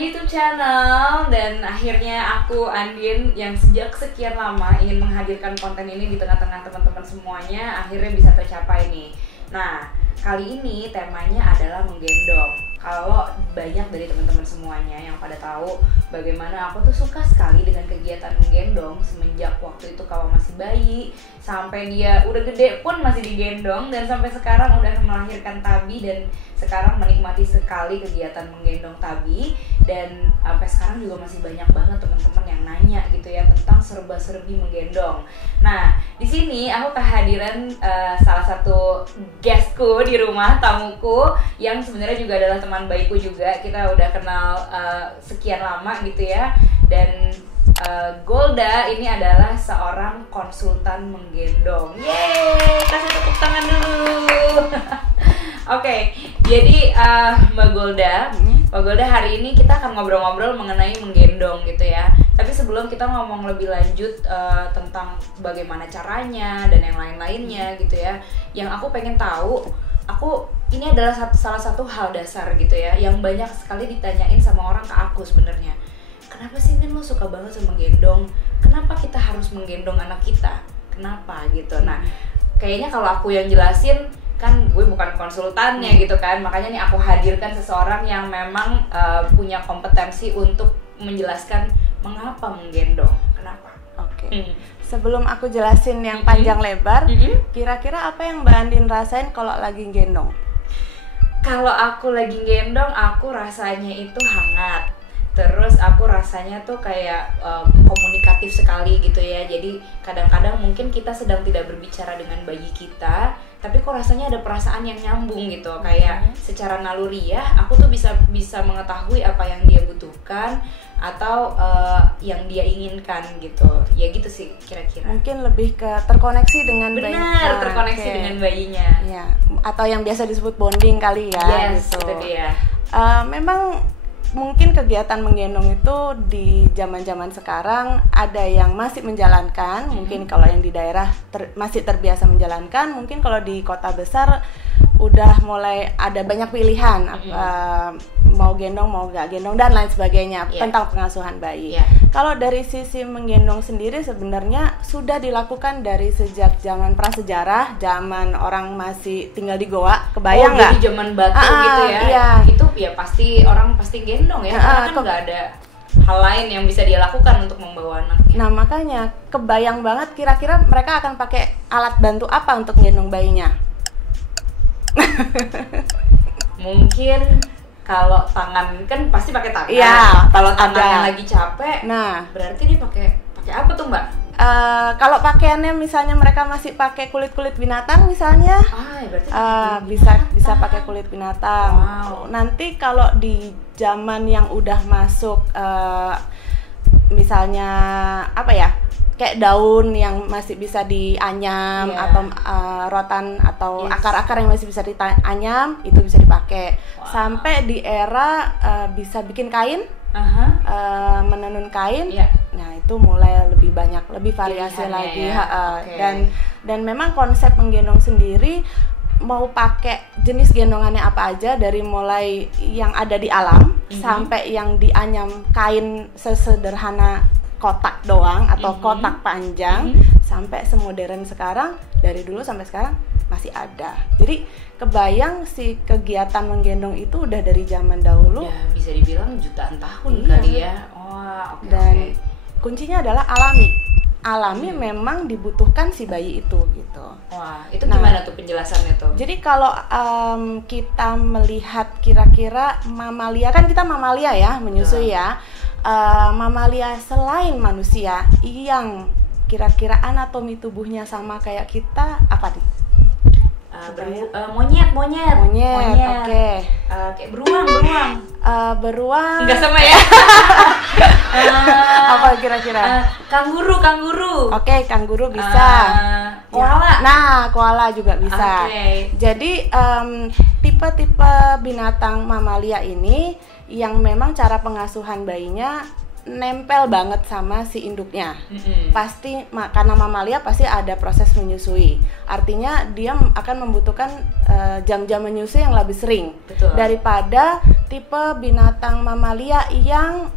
YouTube channel. Dan akhirnya aku, Andin, yang sejak sekian lama ingin menghadirkan konten ini di tengah-tengah teman-teman semuanya, akhirnya bisa tercapai nih. Nah, kali ini temanya adalah menggendong. Kalau banyak dari teman-teman semuanya yang pada tahu bagaimana aku tuh suka sekali dengan kegiatan menggendong semenjak waktu itu Kawa masih bayi sampai dia udah gede pun masih digendong, dan sampai sekarang udah melahirkan Tabi dan sekarang menikmati sekali kegiatan menggendong Tabi. Dan sampai sekarang juga masih banyak banget teman-teman yang nanya gitu ya tentang serba-serbi menggendong. Nah, di sini aku kehadiran salah satu guestku di rumah, tamuku yang sebenarnya juga adalah teman baikku juga. Kita udah kenal sekian lama gitu ya. Dan Golda ini adalah seorang konsultan menggendong. Yeay, kasih tepuk tangan dulu. Oke, jadi Mbak Golda hari ini kita akan ngobrol-ngobrol mengenai menggendong gitu ya. Tapi sebelum kita ngomong lebih lanjut tentang bagaimana caranya dan yang lain-lainnya gitu ya, yang aku pengen tahu, ini adalah salah satu hal dasar gitu ya, yang banyak sekali ditanyain sama orang ke aku sebenarnya. Kenapa sih Nin lo suka banget sama gendong? Kenapa kita harus menggendong anak kita? Kenapa gitu? Nah, kayaknya kalau aku yang jelasin, kan gue bukan konsultannya gitu kan. Makanya nih aku hadirkan seseorang yang memang punya kompetensi untuk menjelaskan mengapa menggendong. Kenapa? Oke. Sebelum aku jelasin yang panjang lebar, kira-kira apa yang Mbak Andin rasain kalau lagi gendong? Kalau aku lagi gendong, aku rasanya itu hangat. Terus aku rasanya tuh kayak komunikatif sekali gitu ya. Jadi kadang-kadang mungkin kita sedang tidak berbicara dengan bayi kita, tapi kok rasanya ada perasaan yang nyambung gitu. Kayak secara naluriah aku tuh bisa mengetahui apa yang dia butuhkan atau yang dia inginkan gitu. Ya gitu sih kira-kira. Mungkin lebih ke terkoneksi dengan bayinya. Benar, terkoneksi dengan bayinya. Ya, atau yang biasa disebut bonding kali ya. Yes, gitu. Itu dia. Memang mungkin kegiatan menggendong itu di zaman-zaman sekarang ada yang masih menjalankan. Mungkin kalau yang di daerah masih terbiasa menjalankan. Mungkin kalau di kota besar udah mulai ada banyak pilihan, mau gendong mau gak gendong dan lain sebagainya tentang pengasuhan bayi. Kalau dari sisi menggendong sendiri sebenarnya sudah dilakukan dari sejak zaman prasejarah, zaman orang masih tinggal di goa. Kebayang nggak? Jadi zaman batu gitu ya. Iya. Itu ya pasti orang pasti gendong ya, karena kan nggak ada hal lain yang bisa dia lakukan untuk membawa anaknya. Nah makanya kebayang banget kira-kira mereka akan pakai alat bantu apa untuk gendong bayinya? Mungkin kalau tangan kan pasti pakai tangan. Iya. Kalau tangannya lagi capek, nah berarti dia pakai apa tuh Mbak? Kalau pakaiannya misalnya mereka masih pakai kulit binatang misalnya, ya bisa pakai kulit binatang. Wow. Nanti kalau di zaman yang udah masuk, misalnya apa ya? Kayak daun yang masih bisa dianyam atau rotan atau akar-akar yang masih bisa dianyam itu bisa dipakai. Sampai di era bisa bikin kain, menenun kain. Nah itu mulai lebih banyak, lebih variasi lagi. Dan memang konsep menggendong sendiri mau pakai jenis gendongannya apa aja, dari mulai yang ada di alam sampai yang dianyam kain sesederhana kotak doang atau kotak panjang, sampai semodern sekarang, dari dulu sampai sekarang masih ada. Jadi kebayang si kegiatan menggendong itu udah dari zaman dahulu. Ya bisa dibilang jutaan tahun kali ya. Dan kuncinya adalah alami memang dibutuhkan si bayi itu gitu. Wah, itu gimana tuh penjelasannya tuh? Jadi kalau kita melihat kira-kira mamalia, kan kita mamalia ya, menyusui ya. Mamalia selain manusia yang kira-kira anatomi tubuhnya sama kayak kita apa nih? Monyet. Oke. Kayak beruang. Beruang. Enggak sama ya? Apa kira-kira? Kanguru. Oke, kanguru bisa. Koala. Nah, koala juga bisa. Okay. Jadi tipe tipe-tipe binatang mamalia ini yang memang cara pengasuhan bayinya nempel banget sama si induknya. Pasti karena mamalia pasti ada proses menyusui. Artinya dia akan membutuhkan jam-jam menyusui yang lebih sering. Betul. Daripada tipe binatang mamalia yang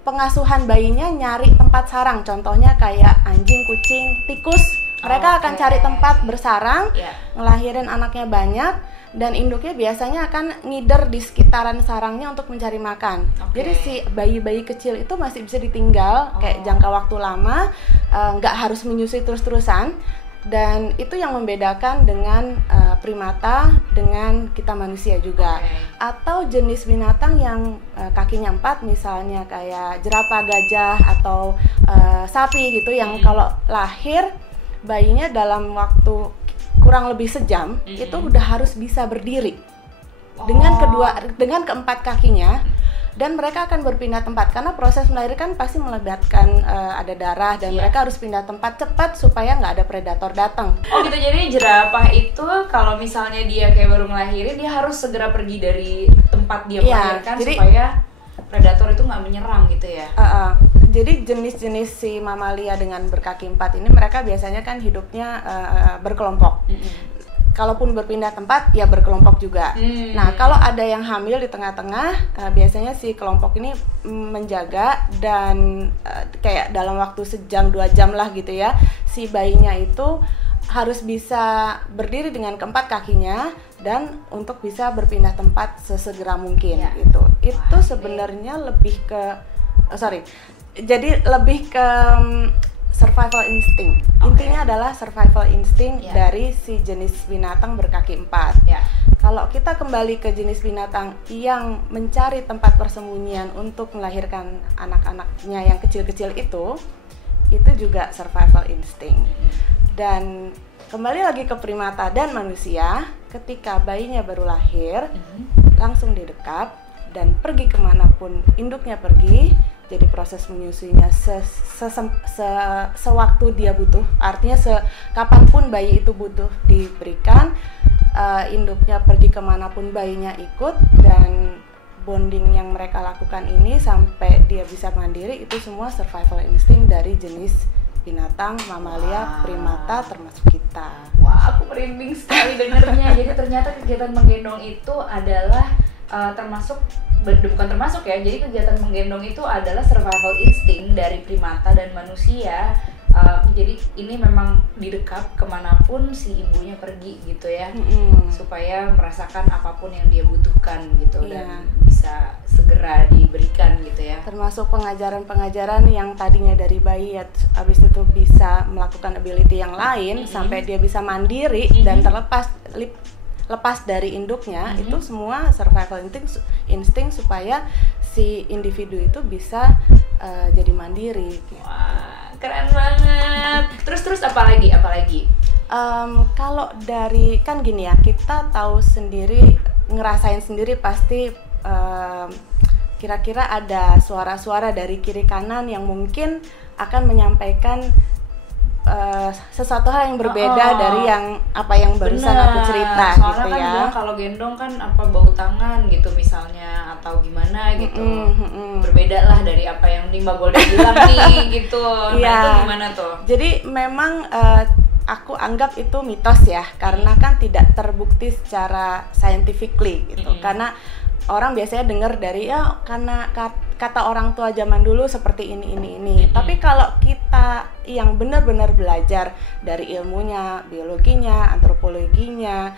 pengasuhan bayinya nyari tempat sarang. Contohnya kayak anjing, kucing, tikus. Mereka akan cari tempat bersarang, ngelahirin anaknya banyak. Dan induknya biasanya akan ngider di sekitaran sarangnya untuk mencari makan. Jadi si bayi-bayi kecil itu masih bisa ditinggal kayak jangka waktu lama, nggak harus menyusui terus-terusan. Dan itu yang membedakan dengan primata dengan kita manusia juga. Atau jenis binatang yang kakinya 4, misalnya kayak jerapah, gajah, atau sapi gitu, yang kalau lahir bayinya dalam waktu kurang lebih sejam itu udah harus bisa berdiri dengan keempat kakinya, dan mereka akan berpindah tempat karena proses melahirkan pasti melibatkan ada darah, dan mereka harus pindah tempat cepat supaya nggak ada predator datang. Oh gitu, jadi jerapah itu kalau misalnya dia kayak baru ngelahirin, dia harus segera pergi dari tempat dia melahirkan supaya predator itu nggak menyerang gitu ya. Jadi jenis-jenis si mamalia dengan berkaki 4 ini mereka biasanya kan hidupnya berkelompok. Kalaupun berpindah tempat ya berkelompok juga. Nah, kalau ada yang hamil di tengah-tengah, biasanya si kelompok ini menjaga, dan kayak dalam waktu sejam 2 jam lah gitu ya, si bayinya itu harus bisa berdiri dengan keempat kakinya dan untuk bisa berpindah tempat sesegera mungkin gitu. Itu sebenarnya lebih ke jadi lebih ke survival instinct. Intinya adalah survival instinct dari si jenis binatang berkaki 4. Kalau kita kembali ke jenis binatang yang mencari tempat persembunyian untuk melahirkan anak-anaknya yang kecil-kecil itu juga survival instinct. Dan kembali lagi ke primata dan manusia, ketika bayinya baru lahir, langsung didekap dan pergi kemanapun induknya pergi. Jadi proses menyusuinya sewaktu dia butuh, artinya kapanpun bayi itu butuh diberikan, induknya pergi kemanapun bayinya ikut, dan bonding yang mereka lakukan ini sampai dia bisa mandiri, itu semua survival instinct dari jenis binatang mamalia primata termasuk kita. Wah, aku merinding sekali dengernya. Jadi ternyata kegiatan menggendong itu adalah bukan termasuk ya, jadi kegiatan menggendong itu adalah survival instinct dari primata dan manusia. Jadi ini memang didekap kemanapun si ibunya pergi gitu ya, supaya merasakan apapun yang dia butuhkan gitu, dan bisa segera diberikan gitu ya. Termasuk pengajaran-pengajaran yang tadinya dari bayi ya, habis itu bisa melakukan ability yang lain sampai dia bisa mandiri dan lepas dari induknya, itu semua survival instinct supaya si individu itu bisa jadi mandiri gitu. Wah, keren banget. Terus apa lagi? Kalau dari, kan gini ya, kita tahu sendiri, ngerasain sendiri pasti kira-kira ada suara-suara dari kiri kanan yang mungkin akan menyampaikan sesuatu hal yang berbeda dari yang barusan aku cerita. Soalnya gitu kan ya. bilang kalau gendong kan bau tangan gitu misalnya, atau gimana gitu. Berbeda lah dari apa yang Mbak Golda bilang nih gitu. Nah itu gimana tuh? Jadi memang aku anggap itu mitos ya, karena kan tidak terbukti secara scientifically gitu. Karena orang biasanya dengar dari karena kata orang tua zaman dulu seperti ini. Tapi kalau kita yang benar-benar belajar dari ilmunya, biologinya, antropologinya,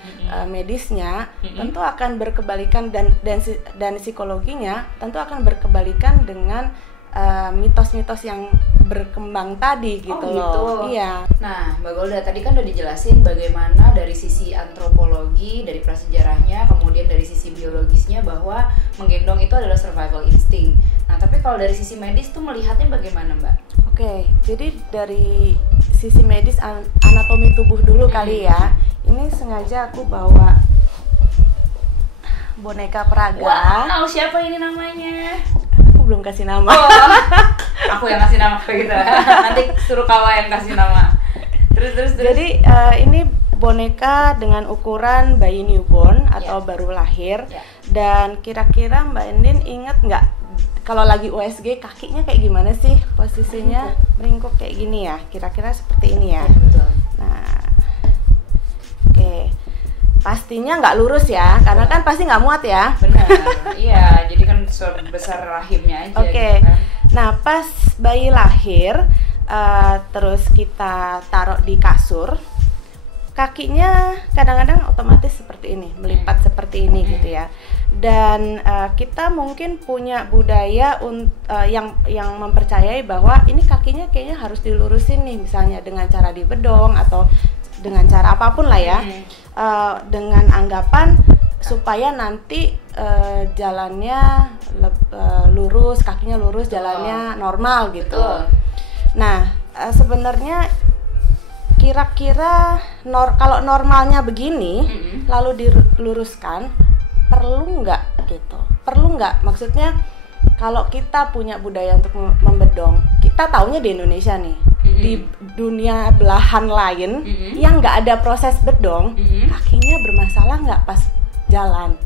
medisnya, tentu akan berkebalikan, dan psikologinya tentu akan berkebalikan dengan mitos-mitos yang berkembang tadi gitu loh. Iya. Nah, Mbak Golda tadi kan udah dijelasin bagaimana dari sisi antropologi, dari prasejarahnya, kemudian dari sisi biologisnya bahwa menggendong itu adalah survival instinct. Nah, tapi kalau dari sisi medis tuh melihatnya bagaimana, Mbak? Oke, jadi dari sisi medis anatomi tubuh dulu kali ya. Ini sengaja aku bawa boneka peraga. Wow, siapa ini namanya? Belum kasih nama. Aku yang kasih nama kayak gitu. Nanti suruh kawa yang kasih nama. Terus. Jadi ini boneka dengan ukuran bayi newborn atau baru lahir. Dan kira-kira Mbak Endin ingat nggak kalau lagi USG kakinya kayak gimana sih posisinya? Meringkuk kayak gini ya, kira-kira seperti ini ya. Betul. Nah, oke. Pastinya nggak lurus ya, karena kan pasti nggak muat ya. Benar, iya. Jadi kan sebesar rahimnya aja. Oke. Gitu kan. Nah, pas bayi lahir, terus kita taruh di kasur, kakinya kadang-kadang otomatis seperti ini, melipat seperti ini gitu ya. Dan kita mungkin punya budaya yang mempercayai bahwa ini kakinya kayaknya harus dilurusin nih, misalnya dengan cara dibedong atau dengan cara apapun lah ya. Dengan anggapan supaya nanti jalannya lurus, kakinya lurus, jalannya normal gitu. Nah, sebenarnya kira-kira kalau normalnya begini, lalu diluruskan, perlu nggak gitu? Perlu nggak? Maksudnya kalau kita punya budaya untuk membedong, kita taunya di Indonesia nih, di dunia belahan lain yang nggak ada proses bedong, kakinya bermasalah nggak pas jalan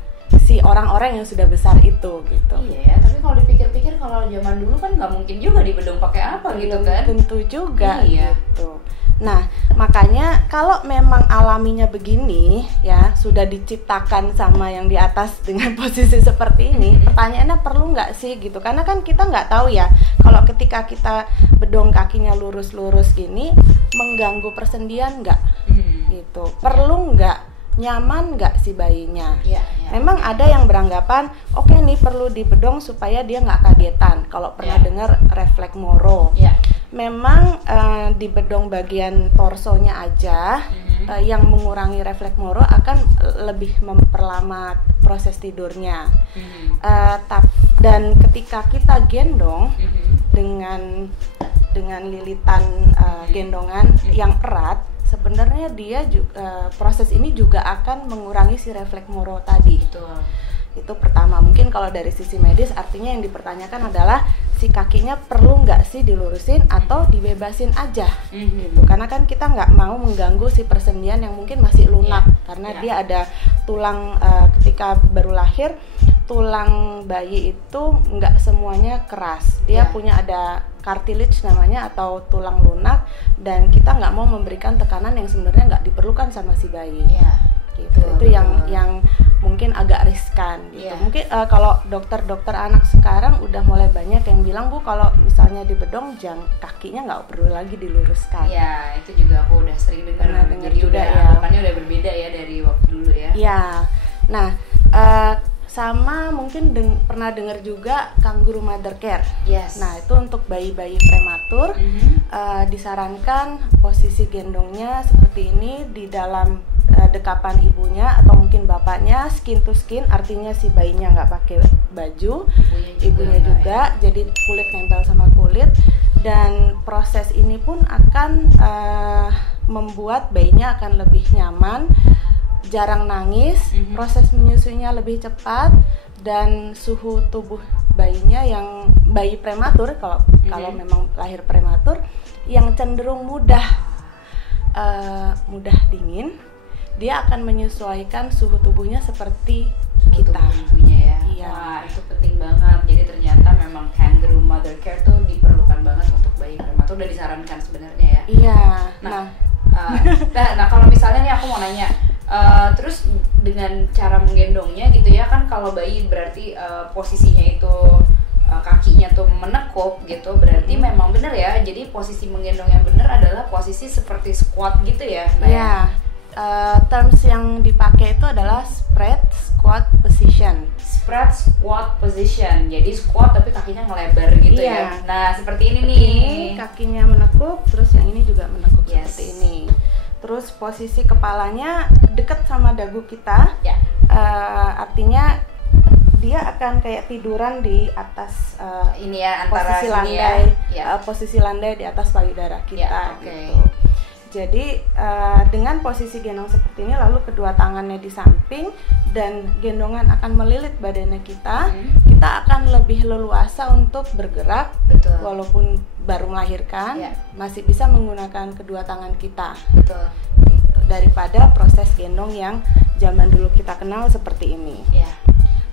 si orang-orang yang sudah besar itu gitu. Iya ya, tapi kalau dipikir-pikir kalau zaman dulu kan nggak mungkin juga dibedong pakai apa gitu kan? Tentu juga gitu. Nah, makanya kalau memang alaminya begini ya, sudah diciptakan sama yang di atas dengan posisi seperti ini, pertanyaannya perlu nggak sih gitu? Karena kan kita nggak tahu ya, kalau ketika kita bedong kakinya lurus-lurus gini, mengganggu persendian nggak? Gitu. Perlu nggak? Nyaman nggak si bayinya? Memang ada yang beranggapan, oke nih perlu dibedong supaya dia nggak kagetan. Kalau pernah dengar refleks Moro. Memang dibedong bagian torsonya aja yang mengurangi refleks Moro akan lebih memperlama proses tidurnya. Dan ketika kita gendong dengan lilitan gendongan yang erat, sebenarnya dia proses ini juga akan mengurangi si refleks Moro tadi. Itu pertama. Mungkin kalau dari sisi medis artinya yang dipertanyakan adalah si kakinya perlu nggak sih dilurusin atau dibebasin aja gitu. Karena kan kita nggak mau mengganggu si persendian yang mungkin masih lunak karena dia ada tulang ketika baru lahir, tulang bayi itu nggak semuanya keras. Dia punya ada cartilage namanya atau tulang lunak, dan kita nggak mau memberikan tekanan yang sebenarnya nggak diperlukan sama si bayi. Gitu. Itu yang mungkin agak riskan gitu. Mungkin kalau dokter-dokter anak sekarang udah mulai banyak yang bilang, Bu, kalau misalnya dibedong kakinya nggak perlu lagi diluruskan. Iya, itu juga aku udah sering dengar. Jadi juga anggapannya udah berbeda ya dari waktu dulu ya. Iya. Nah, sama mungkin pernah dengar juga kangguru mother care. Nah, itu untuk bayi-bayi prematur disarankan posisi gendongnya seperti ini di dalam dekapan ibunya atau mungkin bapaknya, skin to skin, artinya si bayinya nggak pakai baju, ibunya juga jadi kulit nempel sama kulit, dan proses ini pun akan membuat bayinya akan lebih nyaman, jarang nangis, proses menyusuinya lebih cepat, dan suhu tubuh bayinya yang bayi prematur kalau memang lahir prematur yang cenderung mudah dingin, dia akan menyesuaikan suhu tubuhnya seperti kita. Ibunya ya. Wah, itu penting banget. Jadi ternyata memang kangaroo mother care tuh diperlukan banget untuk bayi prematur, udah disarankan sebenarnya ya. Iya. Nah, kalau misalnya nih aku mau nanya, terus dengan cara menggendongnya gitu ya, kan kalau bayi berarti posisinya itu kakinya tuh menekuk gitu, berarti memang benar ya. Jadi posisi menggendong yang benar adalah posisi seperti squat gitu ya, Mbak? Iya. Terms yang dipakai itu adalah spread squat position. Spread squat position. Jadi squat tapi kakinya ngelebar gitu ya. Nah, seperti ini nih. Ini kakinya menekuk, terus yang ini juga menekuk seperti ini. Terus posisi kepalanya dekat sama dagu kita. Artinya dia akan kayak tiduran di atas ini ya, antara posisi landai, posisi landai di atas payudara kita gitu. Jadi dengan posisi gendong seperti ini, lalu kedua tangannya di samping dan gendongan akan melilit badannya kita, kita akan lebih leluasa untuk bergerak. Walaupun baru melahirkan, masih bisa menggunakan kedua tangan kita. Gitu. daripada proses gendong yang zaman dulu kita kenal seperti ini. Yeah.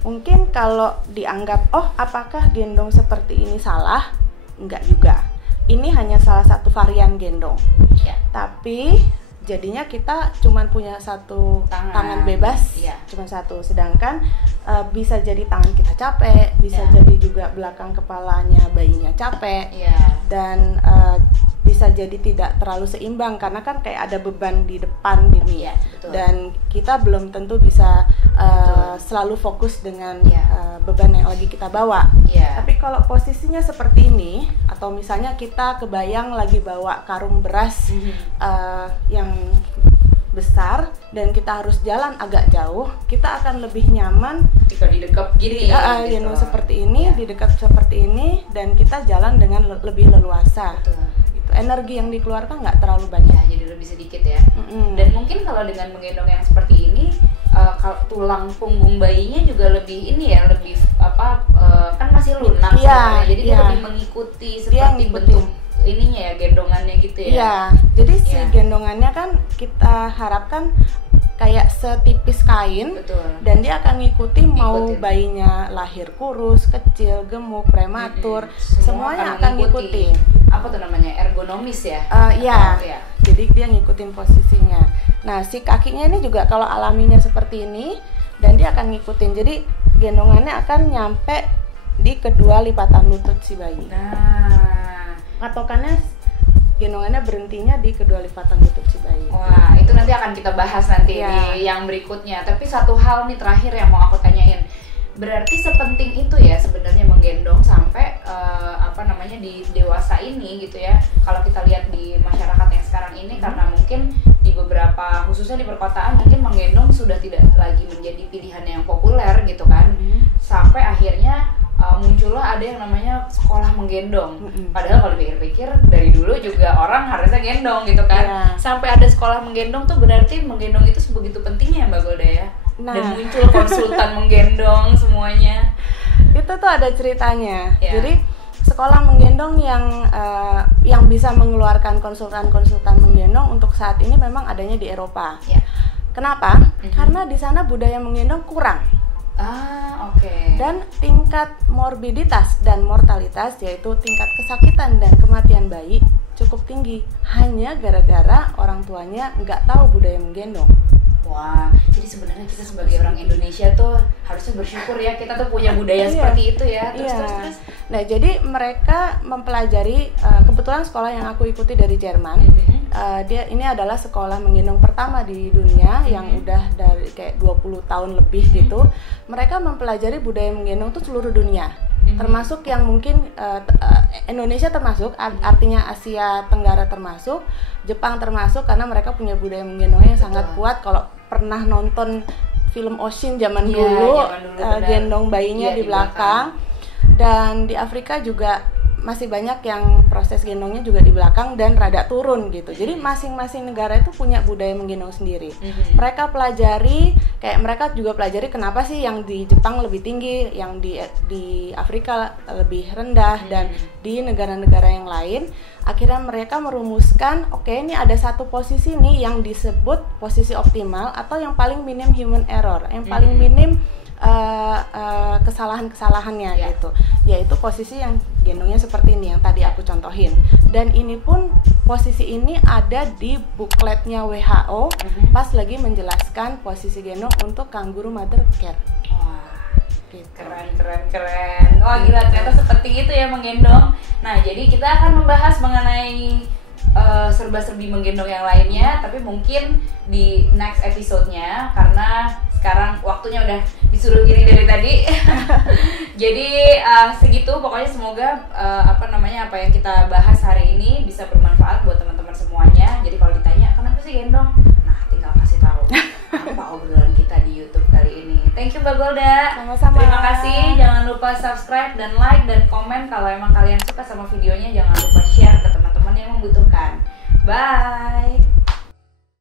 Mungkin kalau dianggap, oh apakah gendong seperti ini salah? Enggak juga. Ini hanya salah satu varian gendong. Yeah. Tapi jadinya kita cuman punya satu tangan bebas, cuma satu. Sedangkan bisa jadi tangan kita capek, bisa jadi juga belakang kepalanya bayinya capek, dan bisa jadi tidak terlalu seimbang karena kan kayak ada beban di depan gini, dan kita belum tentu bisa selalu fokus dengan beban yang lagi kita bawa. Tapi kalau posisinya seperti ini, atau misalnya kita kebayang lagi bawa karung beras yang besar dan kita harus jalan agak jauh, kita akan lebih nyaman jika didekap gini, gitu. Seperti ini, didekap seperti ini, dan kita jalan dengan lebih leluasa. Gitu. Energi yang dikeluarkan nggak terlalu banyak, jadi lebih sedikit ya. Dan mungkin kalau dengan menggendong yang seperti ini, kalau tulang punggung bayinya juga lebih ini ya, lebih kan masih lunak sebenarnya, jadi dia lebih mengikuti seperti bentuk ininya ya, gendongannya gitu ya. Iya, jadi si gendongannya kan kita harapkan kayak setipis kain. Betul. Dan dia akan ngikutin mau bayinya lahir kurus, kecil, gemuk, prematur, semuanya akan ngikutin. Apa tuh namanya, ergonomis ya? Iya. Jadi dia ngikutin posisinya. Nah, si kakinya ini juga kalau alaminya seperti ini, dan dia akan ngikutin. Jadi gendongannya akan nyampe di kedua lipatan lutut si bayi. Patokannya gendongannya berhentinya di kedua lipatan lutut si bayi. Wah, itu nanti akan kita bahas nanti di yang berikutnya. Tapi satu hal nih terakhir yang mau aku tanyain. Berarti sepenting itu ya sebenarnya menggendong sampai di dewasa ini gitu ya. Kalau kita lihat di masyarakat yang sekarang ini, karena mungkin di beberapa, khususnya di perkotaan, mungkin menggendong sudah tidak lagi menjadi pilihan yang populer gitu kan. Sampai akhirnya muncullah ada yang namanya sekolah menggendong. Padahal kalau dipikir-pikir dari dulu juga orang harusnya gendong gitu kan. Sampai ada sekolah menggendong tuh berarti menggendong itu sebegitu pentingnya Mbak Golda ya. Dan muncul konsultan menggendong semuanya. Itu tuh ada ceritanya. Jadi sekolah menggendong yang bisa mengeluarkan konsultan-konsultan menggendong untuk saat ini memang adanya di Eropa. Kenapa? Karena di sana budaya menggendong kurang. Dan tingkat morbiditas dan mortalitas, yaitu tingkat kesakitan dan kematian bayi, cukup tinggi hanya gara-gara orang tuanya nggak tahu budaya menggendong. Wah, jadi sebenarnya kita sebagai orang Indonesia tuh harusnya bersyukur ya, kita tuh punya budaya seperti itu ya. Terus. Nah, jadi mereka mempelajari, kebetulan sekolah yang aku ikuti dari Jerman, ini adalah sekolah menggendong pertama di dunia yang udah dari kayak 20 tahun lebih gitu. Mereka mempelajari budaya menggendong tuh seluruh dunia. Termasuk yang mungkin Indonesia termasuk, artinya Asia Tenggara termasuk, Jepang termasuk, karena mereka punya budaya menggendongnya yang sangat kuat. Kalau pernah nonton film Oshin zaman dulu gendong bayinya di belakang. Dan di Afrika juga masih banyak yang proses gendongnya juga di belakang dan rada turun gitu. Jadi masing-masing negara itu punya budaya menggendong sendiri. Mereka pelajari, kayak mereka juga pelajari kenapa sih yang di Jepang lebih tinggi, yang di Afrika lebih rendah, dan di negara-negara yang lain. Akhirnya mereka merumuskan, oke, ini ada satu posisi nih yang disebut posisi optimal atau yang paling minim human error, yang paling minim kesalahan-kesalahannya gitu, yaitu posisi yang gendongnya seperti ini yang tadi aku contohin. Dan ini pun, posisi ini ada di bukletnya WHO pas lagi menjelaskan posisi gendong untuk kangguru mother care. Gitu. Keren. Wah, gila, ternyata seperti itu ya menggendong. Nah, jadi kita akan membahas mengenai serba-serbi menggendong yang lainnya, tapi mungkin di next episode-nya, karena sekarang waktunya udah disuruh gini dari tadi. Jadi segitu pokoknya, semoga apa yang kita bahas hari ini bisa bermanfaat buat teman-teman semuanya. Jadi kalau ditanya kenapa sih gendong, nah tinggal kasih tahu apa obrolan kita di YouTube kali ini. Thank you Mbak Golda. Sama-sama. Terima kasih. Jangan lupa subscribe dan like dan komen kalau emang kalian suka sama videonya. Jangan lupa share ke teman-teman yang membutuhkan. Bye.